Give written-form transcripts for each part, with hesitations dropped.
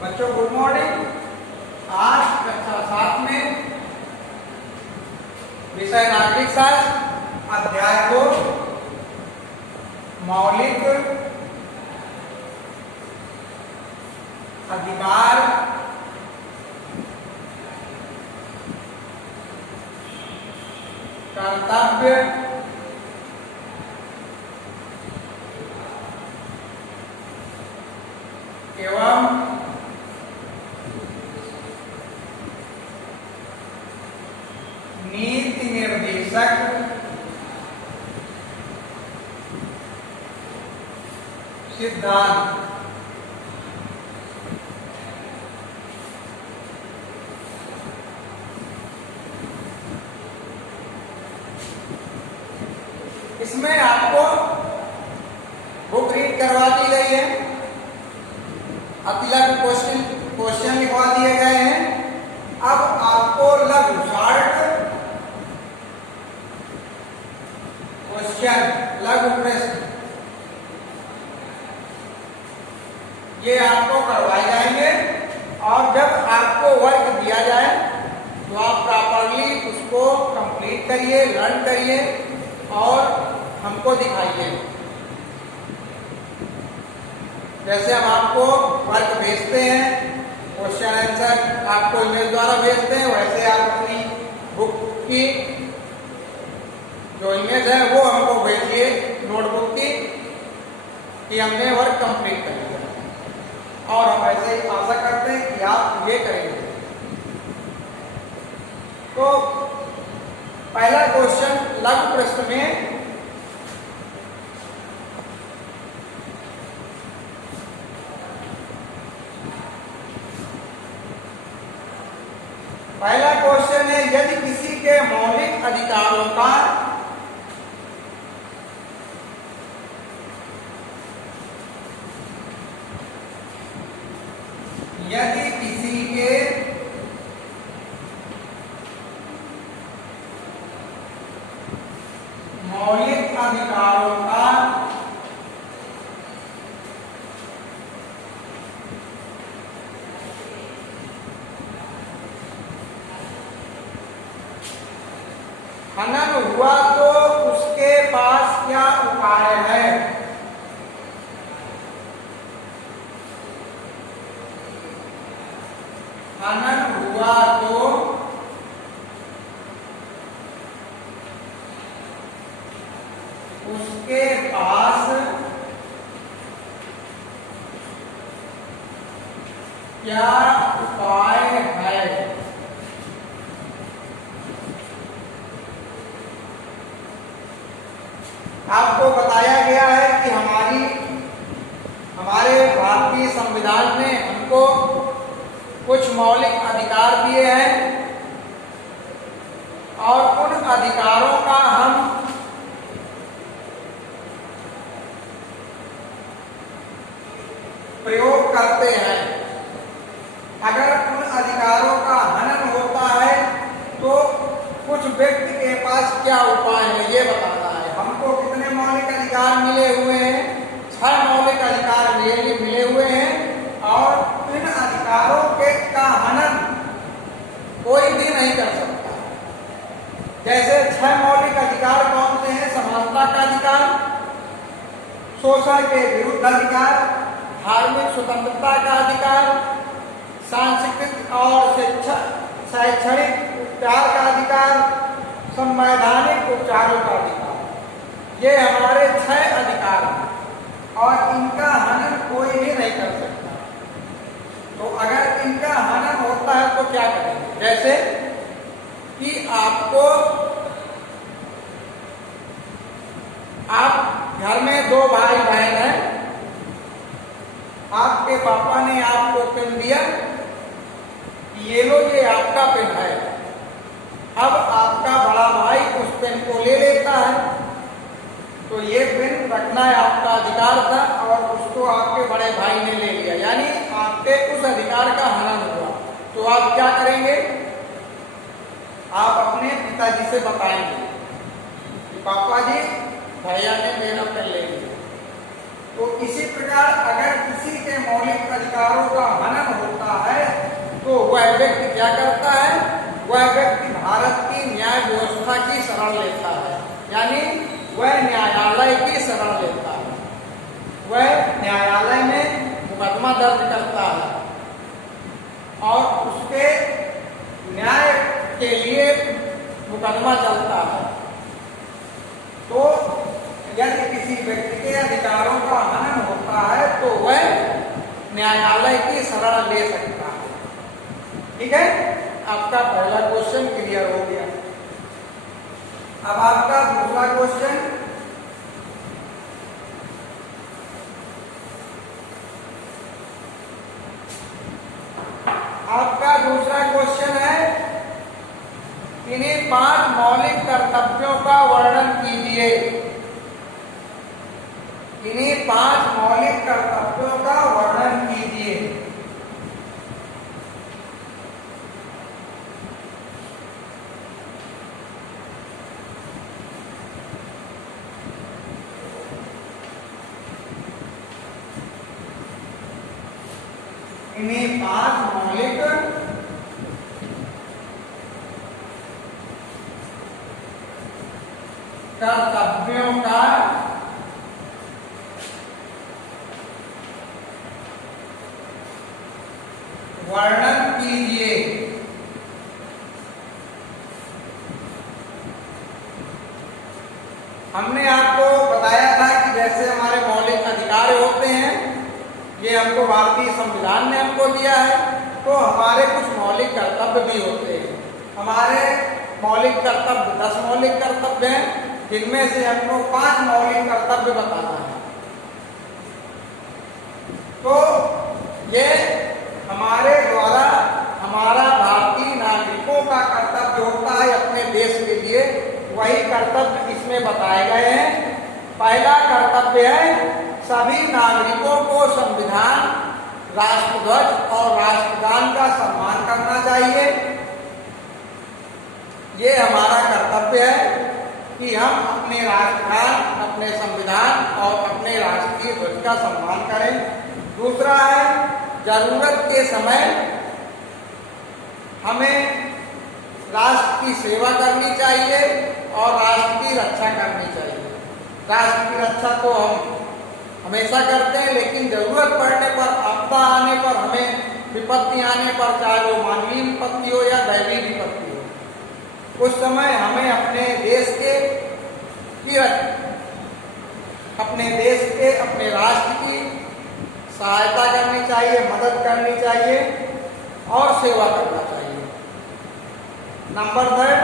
बच्चों good morning. आज कक्षा 7 में विषय नागरिक शास्त्र अध्याय 2 मौलिक अधिकार कर्तव्य एवं नीति निर्देशक सिद्धांत। इसमें आपको बुक रीड करवा दी गई है, अतिलघु क्वेश्चन लिखवा दिए गए हैं। अब आपको लघु शॉर्ट क्वेश्चन, लघु प्रश्न ये आपको करवाए जाएंगे और जब आपको वर्क दिया जाए तो आप प्रॉपरली उसको कंप्लीट करिए, लर्न करिए और हमको दिखाइए। जैसे हम आपको वर्क भेजते हैं, क्वेश्चन आंसर आपको ईमेल द्वारा भेजते हैं, वैसे आप अपनी बुक की जो इमेज है वो हमको भेजिए, नोटबुक की, कि हमने वर्क कंप्लीट कर लिया। और हम ऐसे ही आशा करते हैं कि आप ये करेंगे। तो पहला क्वेश्चन लघु प्रश्न में पहला क्वेश्चन है, यदि किसी के मौलिक अधिकारों का मौलिक अधिकारों का हनन हुआ तो उसके पास क्या उपाय है? हनन हुआ तो उसके पास क्या उपाय है? आपको बताया गया है कि हमारे भारतीय संविधान ने हमको कुछ मौलिक अधिकार दिए हैं और उन अधिकारों का हम प्रयोग करते हैं। अगर उन अधिकारों का हनन होता है तो कुछ व्यक्ति के पास क्या उपाय है ये बताना है। हमको कितने मौलिक अधिकार मिले हुए हैं? 6 मौलिक अधिकार मिले हुए हैं और इन अधिकारों के का हनन कोई भी नहीं कर सकता। जैसे 6 मौलिक अधिकार कौन से हैं? समानता का अधिकार, शोषण के विरुद्ध अधिकार, धार्मिक स्वतंत्रता का अधिकार, सांस्कृतिक और शैक्षणिक उपचार का अधिकार, संवैधानिक उपचारों का अधिकार। ये हमारे 6 अधिकार हैं और इनका हनन कोई भी नहीं कर सकता। तो अगर इनका हनन होता है तो क्या करेंगे? जैसे कि आप घर में 2 भाई बहन हैं, आपके पापा ने आपको पेन दिया, ये लो ये आपका पेन है। अब आपका बड़ा भाई उस पेन को ले लेता है, तो ये पेन रखना है आपका अधिकार था और उसको आपके बड़े भाई ने ले लिया, यानी आपके उस अधिकार का हनन हुआ। तो आप क्या करेंगे? आप अपने पिताजी से बताएंगे कि पापा जी भैया ने मेरा पेन ले लिया। तो इसी प्रकार अगर किसी के मौलिक अधिकारों का हनन होता वह व्यक्ति क्या करता है, वह व्यक्ति भारत की न्याय व्यवस्था की शरण लेता है, यानी वह न्यायालय की शरण लेता है, वह न्यायालय में मुकदमा दर्ज करता है और उसके न्याय के लिए मुकदमा चलता है। तो यदि किसी व्यक्ति के अधिकारों का हनन होता है तो वह न्यायालय की शरण ले सकता है। ठीक है, आपका पहला क्वेश्चन क्लियर हो गया। अब आपका दूसरा क्वेश्चन, आपका दूसरा क्वेश्चन है, इन्हीं 5 मौलिक कर्तव्यों का वर्णन कीजिए। इन्हीं 5 मौलिक कर्तव्यों का वर्णन कीजिए। इन्हीं 5 मौलिक कर्तव्यों का वर्णन कीजिए। हमने आपको बताया था कि जैसे हमारे मौलिक अधिकार होते हैं, ये हमको भारतीय संविधान ने हमको दिया है, तो हमारे कुछ मौलिक कर्तव्य भी होते हैं। हमारे मौलिक कर्तव्य 10 मौलिक कर्तव्य हैं, जिनमें से हमको 5 मौलिक कर्तव्य बताना है। तो ये हमारे द्वारा हमारा भारतीय नागरिकों का कर्तव्य होता है अपने देश के लिए, वही कर्तव्य इसमें बताए गए हैं। पहला कर्तव्य है, सभी नागरिकों को संविधान, राष्ट्रध्वज और राष्ट्रगान का सम्मान करना चाहिए। ये हमारा कर्तव्य है कि हम अपने राष्ट्रगान, अपने संविधान और अपने राष्ट्रीय ध्वज का सम्मान करें। दूसरा है, जरूरत के समय हमें राष्ट्र की सेवा करनी चाहिए और राष्ट्र की रक्षा करनी चाहिए। राष्ट्र की रक्षा तो हम हमेशा करते हैं, लेकिन जरूरत पड़ने पर, आपदा आने पर, हमें विपत्ति आने पर, चाहे वो मानवीय विपत्ति हो या दैवीय विपत्ति हो, उस समय हमें अपने देश के अपने राष्ट्र की सहायता करनी चाहिए, मदद करनी चाहिए और सेवा करना चाहिए। नंबर 3,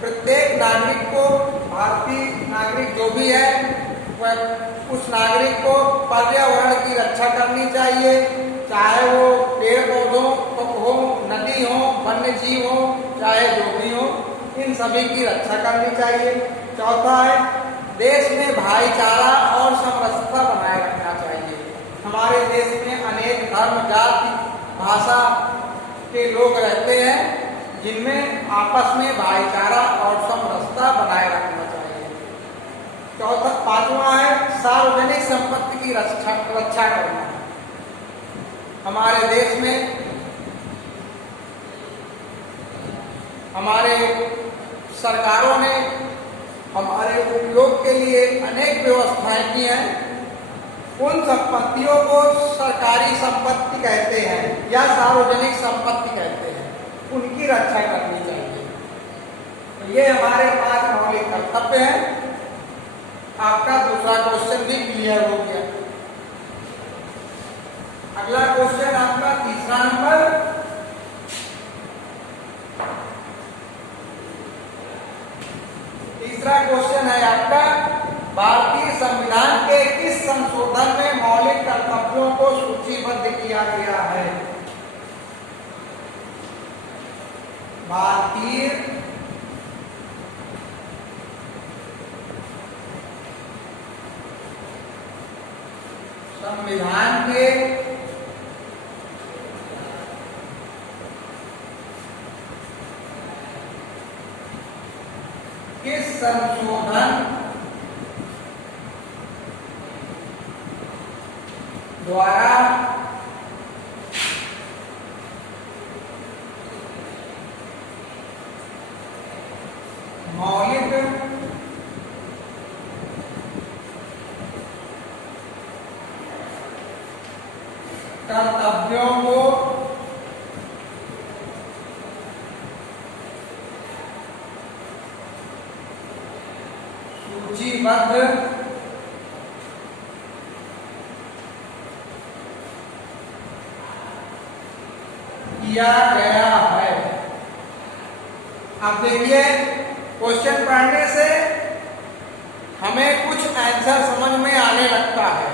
प्रत्येक नागरिक को, भारतीय नागरिक जो भी है, वह उस नागरिक को पर्यावरण की रक्षा करनी चाहिए, चाहे वो पेड़ पौधों हो, नदी हो, वन्य जीव हो, चाहे जो भी हो, इन सभी की रक्षा करनी चाहिए। चौथा है, देश में भाईचारा और समरसता बनाए रखना चाहिए। हमारे देश में अनेक धर्म, जाति, भाषा के लोग रहते हैं, जिनमें आपस में भाईचारा और समरसता बनाए रखना चाहिए। पांचवा है, सार्वजनिक संपत्ति की रक्षा करना। हमारे देश में हमारे सरकारों ने हमारे उपयोग के लिए अनेक व्यवस्थाएं की हैं। उन संपत्तियों को सरकारी संपत्ति कहते हैं या सार्वजनिक संपत्ति कहते हैं, उनकी रक्षा करनी चाहिए। तो ये हमारे 5 मौलिक कर्तव्य हैं। आपका दूसरा क्वेश्चन भी क्लियर हो गया। अगला क्वेश्चन आपका तीसरा नंबर, तीसरा क्वेश्चन है आपका, भारतीय संविधान के किस संशोधन में मौलिक कर्तव्यों को सूचीबद्ध किया गया है? भारतीय संविधान के किस संशोधन द्वारा कर्तव्यों को सूचीबद्ध किया गया है। अब देखिए, क्वेश्चन पढ़ने से हमें कुछ आंसर समझ में आने लगता है।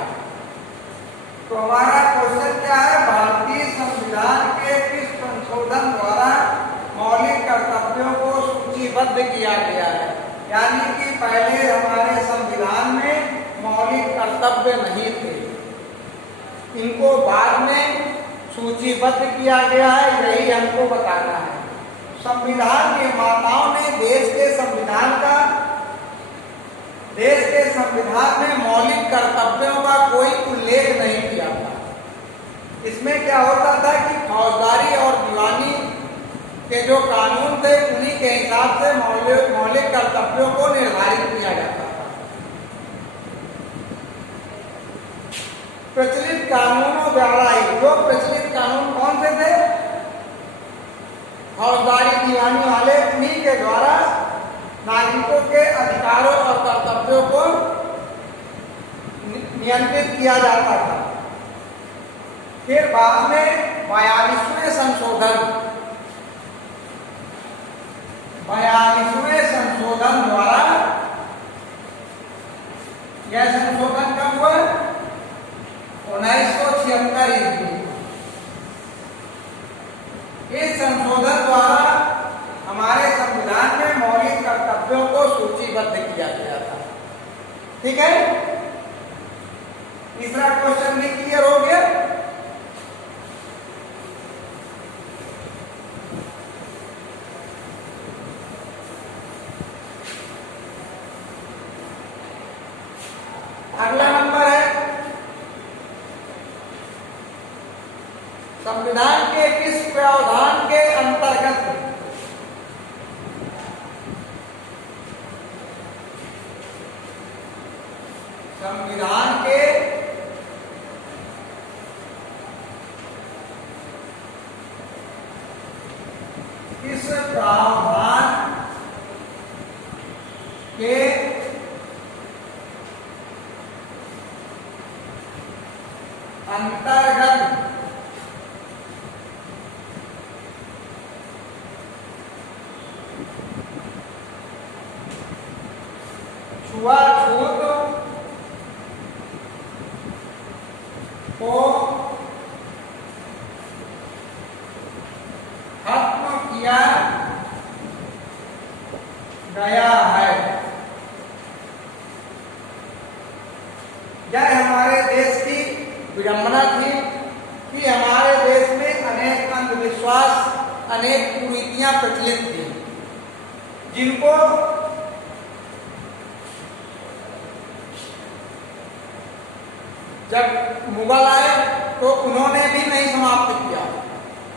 तो हमारा क्वेश्चन क्या है? भारतीय संविधान के किस संशोधन द्वारा मौलिक कर्तव्यों को सूचीबद्ध किया गया है? यानी कि पहले हमारे संविधान में मौलिक कर्तव्य नहीं थे, इनको बाद में सूचीबद्ध किया गया है, यही हमको बताना है। संविधान निर्माताओं ने देश के संविधान में मौलिक कर्तव्यों का कोई उल्लेख नहीं किया था। इसमें क्या होता था कि फौजदारी और दीवानी के जो कानून थे, उन्हीं के हिसाब से मौलिक कर्तव्यों को निर्धारित किया जाता था। प्रचलित कानूनों द्वारा ही, जो प्रचलित कानून कौन से थे? फौजदारी दीवानी वाले, उन्हीं के द्वारा नागरिकों के अधिकारों और कर्तव्यों को नियंत्रित किया जाता था। फिर बाद में 42वें संशोधन द्वारा, यह संशोधन कब हुआ? 1976 ईस्वी। इस संशोधन द्वारा हमारे संविधान में मौलिक कर्तव्यों को सूचीबद्ध किया गया था। ठीक है, तीसरा क्वेश्चन भी क्लियर हो गया। अगला नंबर है, संविधान के किस प्रावधान के अंतर्गत संविधान के किस प्रावधान के अंतर्गत छुआछूत को खत्म किया गया है? यह हमारे देश की विडंबना थी कि हमारे देश में अनेक अंधविश्वास, अनेक कुरीतियां प्रचलित थी, जिनको जब मुगल आए तो उन्होंने भी नहीं समाप्त किया।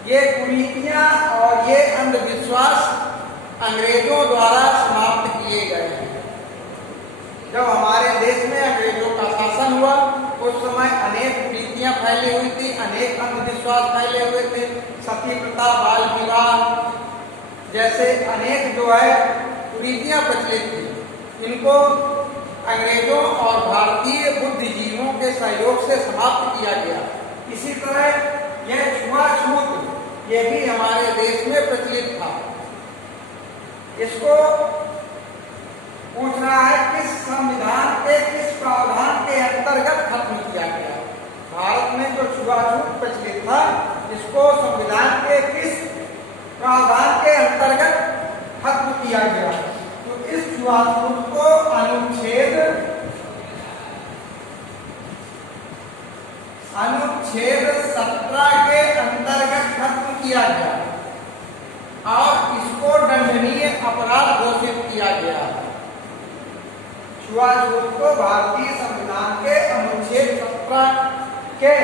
ये कुरीतियां और ये अंधविश्वास अंग्रेजों द्वारा समाप्त किए गए हैं। जब हमारे देश में अंग्रेजों का शासन हुआ, उस समय अनेक कुरीतियां फैली हुई थी, अनेक अंधविश्वास फैले हुए थे। सती प्रथा, बाल विवाह जैसे अनेक जो है कुरीतियां प्रचलित थी। इनको अंग्रेजों और भारतीय बुद्धिजीवियों के सहयोग से समाप्त किया गया। इसी तरह यह छुआछूत, यह भी हमारे देश में प्रचलित था। इसको पूछ रहा है किस संविधान के किस प्रावधान के अंतर्गत खत्म किया गया। भारत में जो छुआछूत प्रचलित था, इसको संविधान के किस प्रावधान के अंतर्गत खत्म किया गया? तो इस छुआछूत को अनुच्छेद 17 के अंतर्गत खत्म किया गया और इसको दंडनीय अपराध घोषित किया गया। छुआछूत को भारतीय संविधान के अनुच्छेद 17 के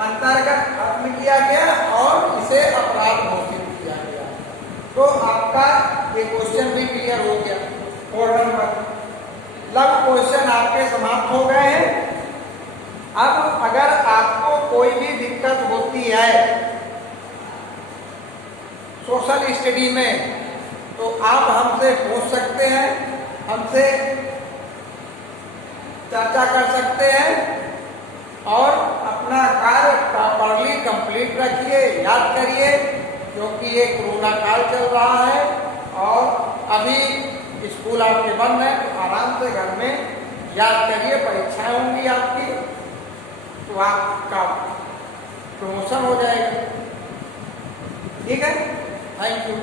अंतर्गत खत्म किया गया और इसे अपराध घोषित किया गया। तो आपका ये क्वेश्चन भी क्लियर हो गया। 4 नंबर लघु क्वेश्चन आपके समाप्त हो गए हैं। अब अगर आपको कोई भी दिक्कत है सोशल स्टडी में, तो आप हमसे पूछ सकते हैं, हमसे चर्चा कर सकते हैं और अपना कार्य प्रॉपरली कंप्लीट रखिए, याद करिए, क्योंकि ये कोरोना काल चल रहा है और अभी स्कूल आपके बंद है, तो आराम से घर में याद करिए, परीक्षाएं होंगी आपकी, तो आपका प्रमोशन हो जाएगा। ठीक है, थैंक यू।